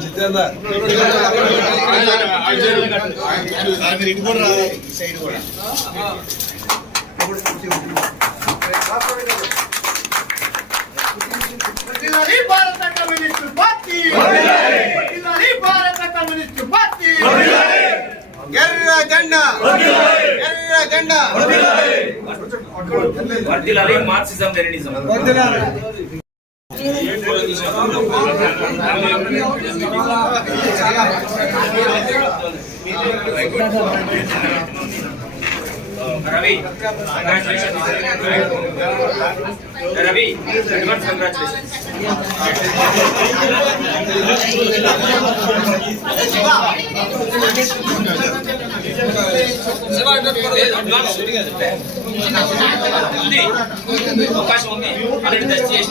జితేంద్ర భారత పార్టీ భారత పార్టీ ఎర్ర జెండా ఎర్ర జెండా Marxism Leninism Ravi Ravi advance congratulation ఉంది అవకాశం ఉంది ఆల్రెడీ టెస్ట్ చేసి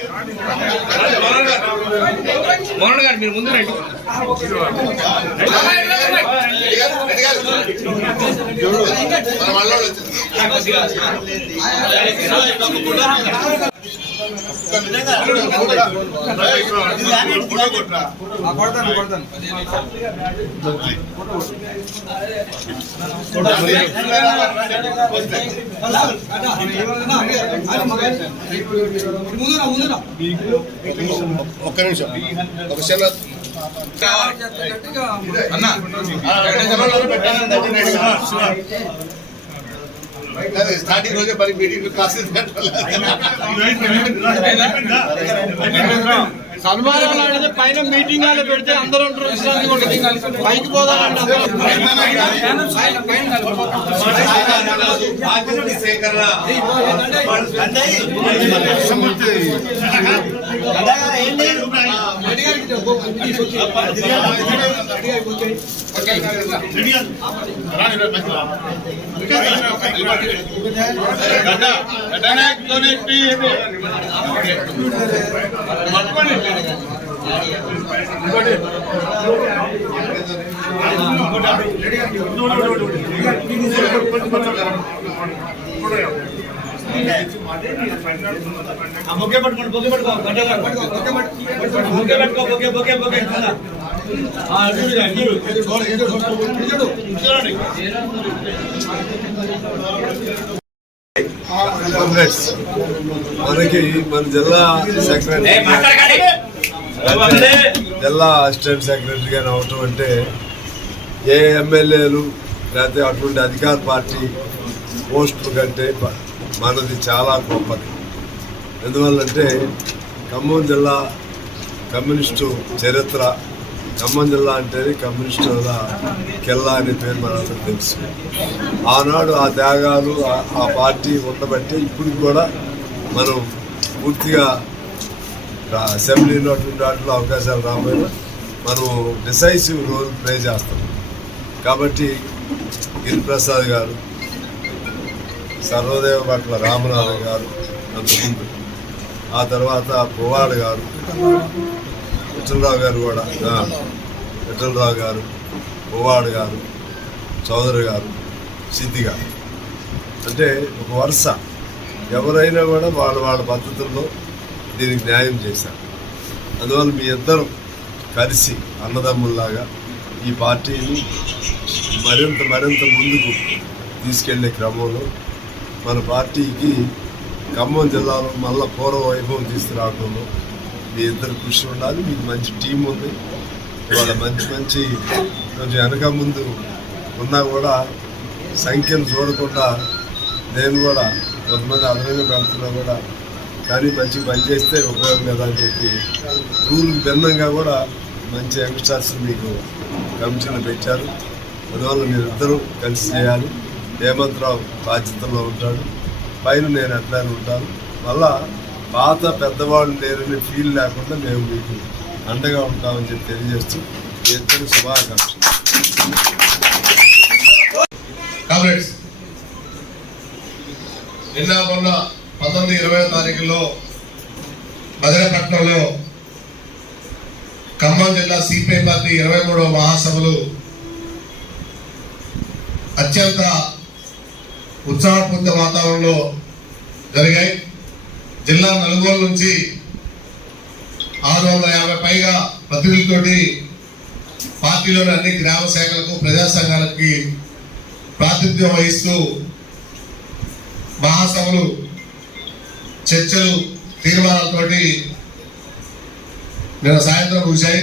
మోహన్ గారు మీరు ముందు రండి. కొడతాను కొడతాను ఒక్క నిమిషం. ఒక సెల్ అన్న స్టార్టింగ్ రోజే మరి మీటింగ్ క్లాసెస్ సన్మానం పైన మీటింగ్ వాళ్ళు పెడితే అందరూ పైకి పోదామంటే సేకరణ బొకే పట్టుకోండి బొకే పట్టుకో బొకే పట్టుకో బొకే బొకే బొకే కాంగ్రెస్. మనకి మన జిల్లా సెక్రటరీ జిల్లా అసిస్టెంట్ సెక్రటరీగా అవటం అంటే ఏ ఎమ్మెల్యేలు లేకపోతే అటువంటి అధికార పార్టీ పోస్టుల కంటే మనది చాలా గొప్పది. ఎందువల్లంటే ఖమ్మం జిల్లా కమ్యూనిస్టు చరిత్ర ఖమ్మం జిల్లా అంటేనే కమ్యూనిస్టుల కిల్లా అనే పేరు మనందరూ తెలుసు. ఆనాడు ఆ త్యాగాలు ఆ- పార్టీ ఉండబట్టి ఇప్పుడు కూడా మనం పూర్తిగా అసెంబ్లీలో అటువంటి వాటిలో అవకాశాలు రాబోయినా మనం డిసైసివ్ రోల్ ప్లే చేస్తాం. కాబట్టి గిరిప్రసాద్ గారు సర్వదేవ పట్ల రామనాథ్ గారు అంతకుముందు ఆ తర్వాత పువ్వాడు గారు విఠలరావు గారు కూడా విఠలరావు గారు పువ్వాడు గారు చౌదరి గారు సిద్ధి గారు. అంటే ఒక వరుస. ఎవరైనా కూడా వాళ్ళ వాళ్ళ పద్ధతుల్లో దీనికి న్యాయం చేశారు. అందువల్ల మీ ఇద్దరు కలిసి అన్నదమ్ముల్లాగా ఈ పార్టీని మరింత మరింత ముందుకు తీసుకెళ్ళే క్రమంలో మన పార్టీకి ఖమ్మం జిల్లాలో మళ్ళా పూర్వ వైభవం తీసుకురావడంలో మీ ఇద్దరు కృషి ఉండాలి మీకు మంచి టీం ఉంది. వాళ్ళ మంచి మంచి కొంచెం వెనక ముందు ఉన్నా కూడా సంఖ్యను చూడకుండా నేను కూడా కొంతమంది అదనంగా పెడుతున్నా కూడా కానీ మంచి పని చేస్తే ఉపయోగం కదా అని చెప్పి రూల్ భిన్నంగా కూడా మంచి యంగ్స్టర్స్ మీకు కమిషన్ పెట్టారు. అందువల్ల మీరిద్దరూ కలిసి చేయాలి. హేమంతరావు బాధ్యతలో ఉంటాడు. పైన నేను ఎట్లానే ఉంటాను. మళ్ళా పాత పెద్దవాళ్ళు లేరని ఫీల్ లేకుండా మేము మీకు అండగా ఉంటామని చెప్పి తెలియజేస్తూ మీ ఇద్దరు శుభాకాంక్షలు. నిన్న మొన్న పంతొమ్మిది ఇరవై తారీఖులో మదనపట్నంలో ఖమ్మం జిల్లా సిపిఐ పార్టీ ఇరవై మూడవ మహాసభలు అత్యంత ఉత్సాహపూరిత వాతావరణంలో జరిగాయి. జిల్లా నలుగోలు నుంచి ఆరు వందల యాభై పైగా ప్రతినిధులతోటి పార్టీలోని అన్ని గ్రామ శాఖలకు ప్రజా సంఘాలకి ప్రాతినిధ్యం వహిస్తూ మహాసభలు చర్చలు తీర్మానాలతోటి నిన్న సాయంత్రం ముగిశాయి.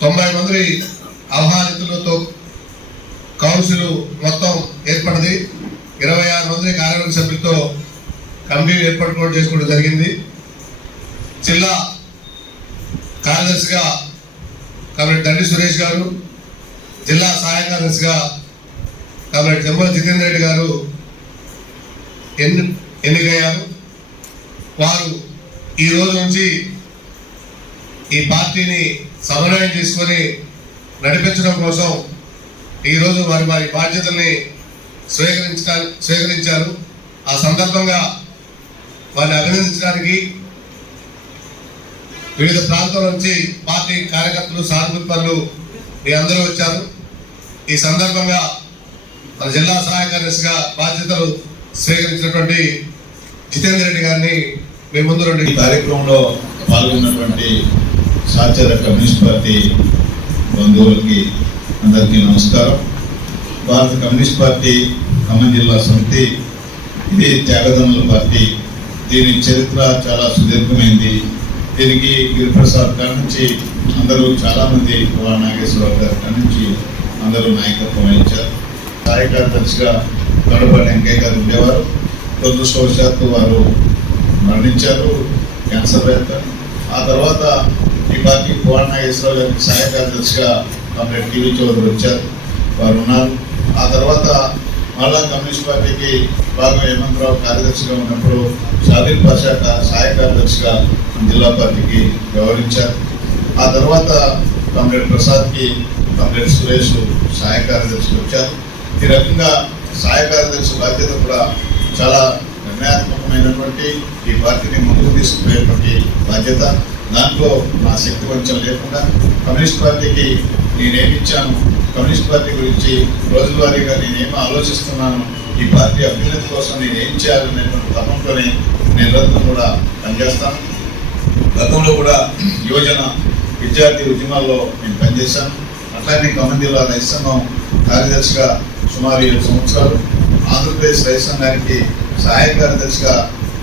తొంభై మంది ఆహ్వానితులతో కౌన్సిల్ మొత్తం ఏర్పడింది. ఇరవై ఆరు మంది కార్యవర్గ సభ్యులతో కమిటీలు ఏర్పాటు చేసుకోవడం జరిగింది. జిల్లా కార్యదర్శిగా కాబట్టి దండి సురేష్ గారు జిల్లా సహాయ కార్యదర్శిగా కాబట్టి జమ్మల జితేందర్ రెడ్డి గారు ఎన్ని ఎన్నికయ్యారు? వారు ఈ రోజు నుంచి ఈ పార్టీని సమన్వయం చేసుకొని నడిపించడం కోసం ఈరోజు వారి వారి బాధ్యతల్ని స్వీకరించ స్వీకరించారు. ఆ సందర్భంగా వారిని అభినందించడానికి వివిధ ప్రాంతాల నుంచి పార్టీ కార్యకర్తలు సానుభూతులు మీ అందరూ వచ్చారు. ఈ సందర్భంగా మన జిల్లా సహాయ కార్యదర్శిగా బాధ్యతలు స్వీకరించినటువంటి జితేందర్ రెడ్డి గారిని మీ ముందు ఈ కార్యక్రమంలో పాల్గొన్నటువంటి సాచార కమ్యూనిస్ట్ పార్టీ బంధువులకి అందరికీ నమస్కారం. భారత కమ్యూనిస్ట్ పార్టీ ఖమ్మం జిల్లా సమితి ఇది త్యాగదనుల పార్టీ. దీని చరిత్ర చాలా సుదీర్ఘమైంది. దీనికి గిరిప్రసాద్ గారి నుంచి అందరూ చాలామంది కుమార్ నాగేశ్వరరావు గారి నుంచి అందరూ నాయకత్వం వహించారు. సహాయ కార్యదర్శిగా గడప వెంకయ్య గారు ఉండేవారు. దురదృష్టవశాత్తు వారు మరణించారు క్యాన్సర్ వ్యాధి ఆ తర్వాత ఈ పార్టీ కుమార్ నాగేశ్వరరావు గారికి సహాయ కార్యదర్శిగా కామ్రేడ్ టీవీ చౌదరి వచ్చారు. వారు ఉన్నారు. ఆ తర్వాత మళ్ళా కమ్యూనిస్ట్ పార్టీకి బాగా హేమంతరావు కార్యదర్శిగా ఉన్నప్పుడు షాదీర్ పాషా సహాయ కార్యదర్శిగా జిల్లా పార్టీకి వ్యవహరించారు. ఆ తర్వాత కామ్రేడ్ ప్రసాద్కి కామ్రేడ్ సురేష్ సహాయ కార్యదర్శిగా వచ్చారు. ఈ రకంగా సహాయ కార్యదర్శి బాధ్యత కూడా చాలా నిర్ణయాత్మకమైనటువంటి ఈ పార్టీని ముందుకు తీసుకుపోయేటువంటి బాధ్యత. దాంట్లో నా శక్తి కొంచెం లేకుండా కమ్యూనిస్ట్ పార్టీకి నేనేమిచ్చాను కమ్యూనిస్ట్ పార్టీ గురించి రోజువారీగా నేనేమి ఆలోచిస్తున్నాను? ఈ పార్టీ అభ్యున్నతి కోసం నేను ఏం చేయాలనేటువంటి తపంతోనే నిరంతరం కూడా పనిచేస్తాను. గతంలో కూడా యువజన విద్యార్థి ఉద్యమాల్లో నేను పనిచేశాను. అట్లానే ఖమ్మం జిల్లా రైతు సంఘం కార్యదర్శిగా సుమారు ఏడు సంవత్సరాలు ఆంధ్రప్రదేశ్ రైతు సంఘానికి సహాయ కార్యదర్శిగా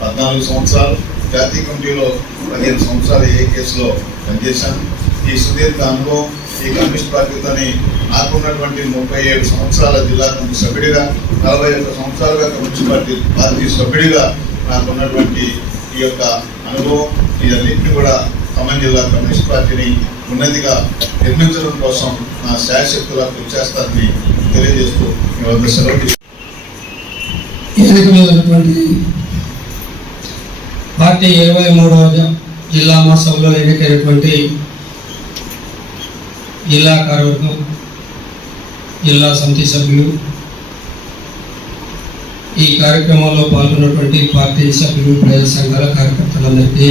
పద్నాలుగు సంవత్సరాలు జాతీయ కమిటీలో పదిహేను సంవత్సరాలు ఏ కేసులో పనిచేశాను. ఈ సుదీర్ఘ అనుభవం ఈ కమ్యూనిస్ట్ పార్టీతోని నాకున్నటువంటి ముప్పై ఏడు సంవత్సరాల జిల్లా కమిటీ సభ్యుడిగా నలభై ఒక్క సంవత్సరాలుగా కమ్యూనిస్ట్ పార్టీ పార్టీ సభ్యుడిగా నాకున్నటువంటి ఈ యొక్క అనుభవం ఇదన్నింటినీ కూడా ఖమ్మం జిల్లా కమ్యూనిస్ట్ పార్టీని ఉన్నతిగా నిర్మించడం కోసం నా శాయశక్తులా కృషి చేస్తానని తెలియజేస్తూ మీ వద్ద సెలవు ఎన్నికలైనటువంటి పార్టీ ఇరవై మూడవ జిల్లా మహోత్సవంలో ఎన్నికైనటువంటి జిల్లా కార్యవర్గం జిల్లా సమితి సభ్యులు ఈ కార్యక్రమంలో పాల్గొన్నటువంటి పార్టీ సభ్యులు ప్రజా సంఘాల కార్యకర్తలందరికీ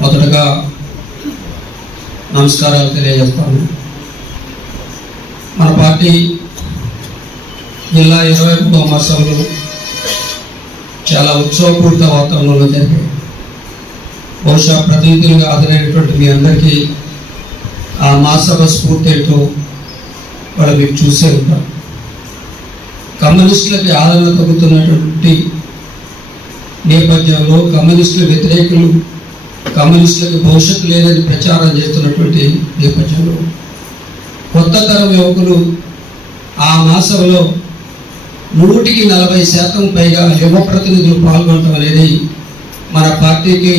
మొదటగా నమస్కారాలు తెలియజేస్తాను. మన పార్టీ జిల్లా ఇరవై మూడవ మాసంలో చాలా ఉత్సవపూరిత వాతావరణంలో జరిగాయి బహుశా ప్రతినిధులుగా హాజరైనటువంటి మీ అందరికీ ఆ మాసభ స్ఫూర్తి ఏంటో వాళ్ళు మీరు చూసే ఉంటారు. కమ్యూనిస్టులకి ఆదరణ తగ్గుతున్నటువంటి నేపథ్యంలో కమ్యూనిస్టుల వ్యతిరేకులు కమ్యూనిస్టులకు భవిష్యత్తు లేదని ప్రచారం చేస్తున్నటువంటి నేపథ్యంలో కొత్త తరం యువకులు ఆ మాసంలో నూటికి నలభై శాతం పైగా యువ ప్రతినిధులు పాల్గొనడం అనేది మన పార్టీకి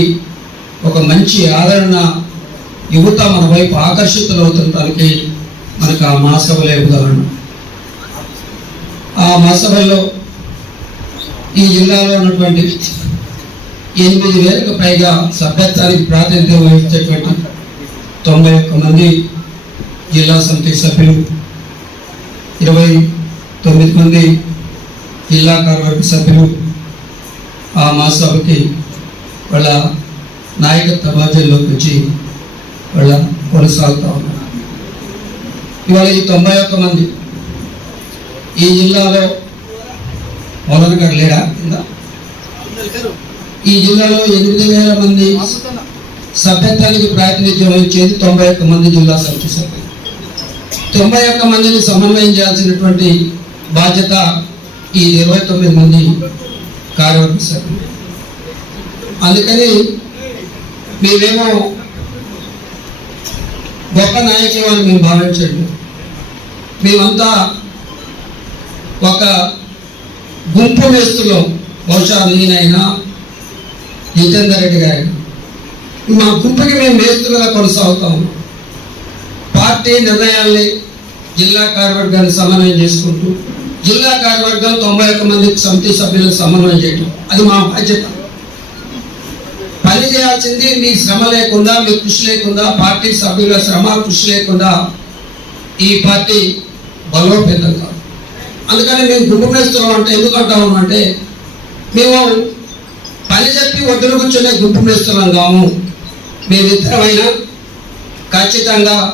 ఒక మంచి ఆదరణ యువత మన వైపు ఆకర్షితులవుతుండటానికి మనకు ఆ మహాసభలే ఉదాహరణ. ఆ మహాసభల్లో ఈ జిల్లాలో ఉన్నటువంటి ఎనిమిది వేలకు పైగా సభ్యత్వానికి ప్రాతినిధ్యం వహించేటువంటి తొంభై ఒక్క మంది జిల్లా సమితి సభ్యులు ఇరవై తొమ్మిది మంది జిల్లా కార్యవర్గ సభ్యులు ఆ మహాసభకి వాళ్ళ నాయకత్వ బాధ్యతలోకి వచ్చి వాళ్ళ కొనసాగుతూ ఉన్నారు. ఇవాళ ఈ తొంభై ఒక్క మంది ఈ జిల్లాలో మౌలన గారు లేడా? కింద ఈ జిల్లాలో ఎనిమిది వేల మంది సభ్యత్వానికి ప్రాతినిధ్యం వహించేది తొంభై ఒక్క మంది జిల్లా సమితి సభ్యులు తొంభై ఒక్క మందిని సమన్వయం చేయాల్సినటువంటి బాధ్యత ఈ ఇరవై తొమ్మిది మంది కార్యవర్గ సభ్యులు అందుకని మీరేమో గొప్ప నాయకులు అని మేము భావించండి. మేమంతా ఒక గుంపు వేస్తున్నాం బహుశా నేనైనా జితేందర్ రెడ్డి గారి. మా గుంపుకి మేము వేస్తులుగా కొనసాగుతాము. పార్టీ నిర్ణయాల్ని జిల్లా కార్యవర్గాన్ని సమన్వయం చేసుకుంటూ జిల్లా కార్యవర్గం తొంభై ఒక్క మంది సమితి సభ్యులను సమన్వయం చేయటం. అది మా బాధ్యత. పని చేయాల్సింది మీ శ్రమ లేకుండా మీ కృషి లేకుండా పార్టీ సభ్యుల శ్రమ కృషి లేకుండా ఈ పార్టీ బలోపేతం కాదు. అందుకని మేము గుంపుమేస్తున్నాం అంటే ఎందుకు అంటాము అంటే మేము పని చెప్పి ఒడ్డున కూర్చొని గుంపుమేస్తున్నాం కాము. మేమిద్దరమైనా ఖచ్చితంగా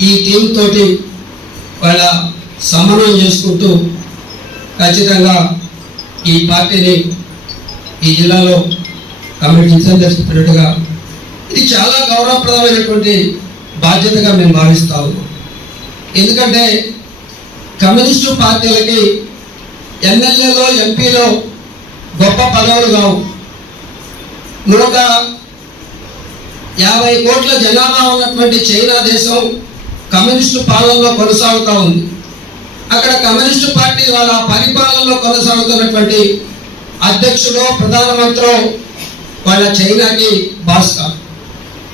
ఈ టీం తోటి వాళ్ళ సమన్వయం చేసుకుంటూ ఖచ్చితంగా ఈ పార్టీని ఈ జిల్లాలో కమిటీ చెప్పినట్టుగా ఇది చాలా గౌరవప్రదమైనటువంటి బాధ్యతగా మేము భావిస్తాము ఎందుకంటే కమ్యూనిస్టు పార్టీలకి ఎమ్మెల్యేలో ఎంపీలో గొప్ప పదవులు కావు. నూట యాభై కోట్ల జనాభా ఉన్నటువంటి చైనా దేశం కమ్యూనిస్టు పాలనలో కొనసాగుతూ ఉంది. అక్కడ కమ్యూనిస్టు పార్టీ వాళ్ళ పరిపాలనలో కొనసాగుతున్నటువంటి అధ్యక్షుడు ప్రధానమంత్రి వాళ్ళ చైనాకి బాస్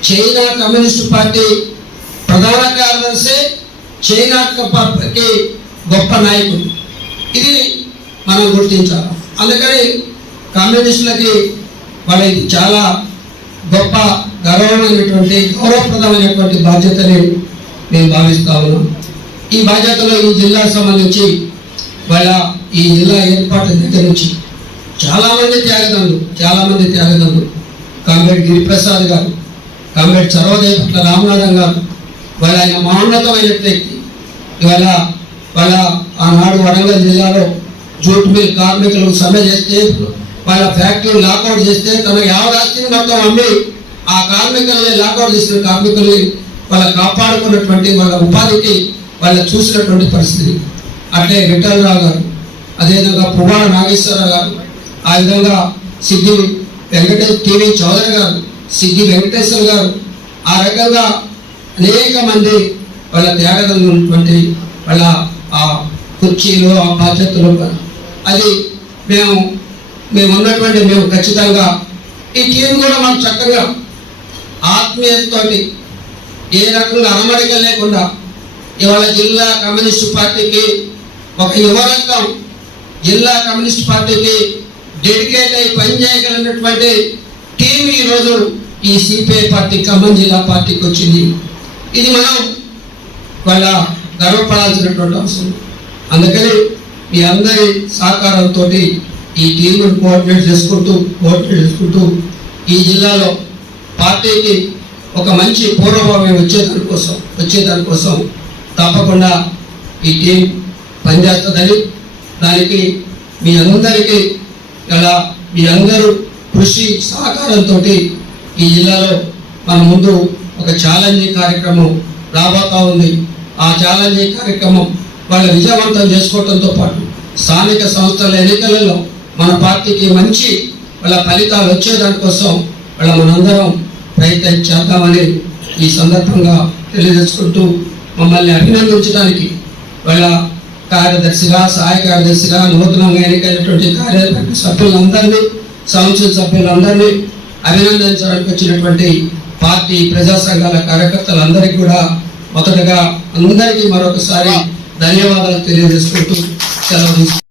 చైనా కమ్యూనిస్టు పార్టీ ప్రధాన కార్యదర్శి చైనాకి పార్టీకి గొప్ప నాయకుడు. ఇది మనం గుర్తించాలి. అందుకని కమ్యూనిస్టులకి వాళ్ళకి చాలా గొప్ప గౌరవమైనటువంటి గౌరవప్రదమైనటువంటి బాధ్యతని నేను భావిస్తా ఉన్నాం ఈ బాధ్యతలో ఈ జిల్లా సంబంధించి వాళ్ళ ఈ జిల్లా ఏర్పాటు దగ్గర నుంచి చాలామంది త్యాగదండ్రులు చాలామంది త్యాగదండ్రులు. కామ్రేడ్ గిరిప్రసాద్ గారు కామ్రేడ్ సర్వోదయ పట్ల రామనాథం గారు వాళ్ళ ఆయన మహోన్నతమైన వ్యక్తి. ఇవాళ వాళ్ళ ఆనాడు వరంగల్ జిల్లాలో జూట్ మిల్ కార్మికులకు సమ్మె చేస్తే వాళ్ళ ఫ్యాక్టరీలు లాకౌట్ చేస్తే తన యావదాస్తిని మొత్తం అమ్మి ఆ కార్మికుల్ని లాకౌట్ చేసిన కార్మికుల్ని వాళ్ళ కాపాడుకున్నటువంటి వాళ్ళ ఉపాధికి వాళ్ళ చూసినటువంటి పరిస్థితి. అట్లే విఠలరావు గారు అదేవిధంగా పువ్వాల నాగేశ్వరరావు గారు ఆ విధంగా సిద్ధి వెంకటేశ్వర టీవీ చౌదరి గారు సిద్ధి వెంకటేశ్వర గారు ఆ రకంగా అనేక మంది వాళ్ళ త్యాగదలు ఉన్నటువంటి వాళ్ళ ఆ కుర్చీలు ఆ బాధ్యతలు అది మేము మేము ఉన్నటువంటి మేము ఖచ్చితంగా ఈ టీం కూడా మనం చక్కగా ఆత్మీయతతోటి ఏ రకంగా అమరిక లేకుండా ఇవాళ జిల్లా కమ్యూనిస్ట్ పార్టీకి ఒక యువరంగం జిల్లా కమ్యూనిస్ట్ పార్టీకి డెడికేట్ అయి పనిచేయగలిగినటువంటి టీం ఈరోజు ఈ సిపిఐ పార్టీ ఖమ్మం జిల్లా పార్టీకి వచ్చింది. ఇది మనం వాళ్ళ గర్వపడాల్సినటువంటి అవసరం. అందుకని మీ అందరి సహకారంతో ఈ టీంను కోఆర్డినేట్ చేసుకుంటూ కోఆర్డినేట్ చేసుకుంటూ ఈ జిల్లాలో పార్టీకి ఒక మంచి పూర్వభావం వచ్చేదానికోసం వచ్చేదానికోసం తప్పకుండా ఈ టీం పనిచేస్తుందని దానికి మీ అందరికీ గల మీ అందరూ కృషి సహకారంతో ఈ జిల్లాలో మన ముందు ఒక ఛాలెంజింగ్ కార్యక్రమం రాబోతా ఉంది. ఆ ఛాలెంజింగ్ కార్యక్రమం వాళ్ళు విజయవంతం చేసుకోవడంతో పాటు స్థానిక సంస్థల ఎన్నికలలో మన పార్టీకి మంచి వాళ్ళ ఫలితాలు వచ్చేదానికోసం వాళ్ళ మనందరం ప్రయత్నం చేద్దామని ఈ సందర్భంగా తెలియజేసుకుంటూ మమ్మల్ని అభినందించడానికి వాళ్ళ కార్యదర్శిగా సహాయ కార్యదర్శిగా నూతనంగా ఎన్నికైనటువంటి కార్యవర్గ సభ్యులందరినీ సంస్థ సభ్యులందరినీ అభినందించడానికి వచ్చినటువంటి పార్టీ ప్రజా సంఘాల కార్యకర్తలందరికీ కూడా మొదటగా అందరికీ మరొకసారి ధన్యవాదాలు తెలియజేసుకుంటూ సెలవు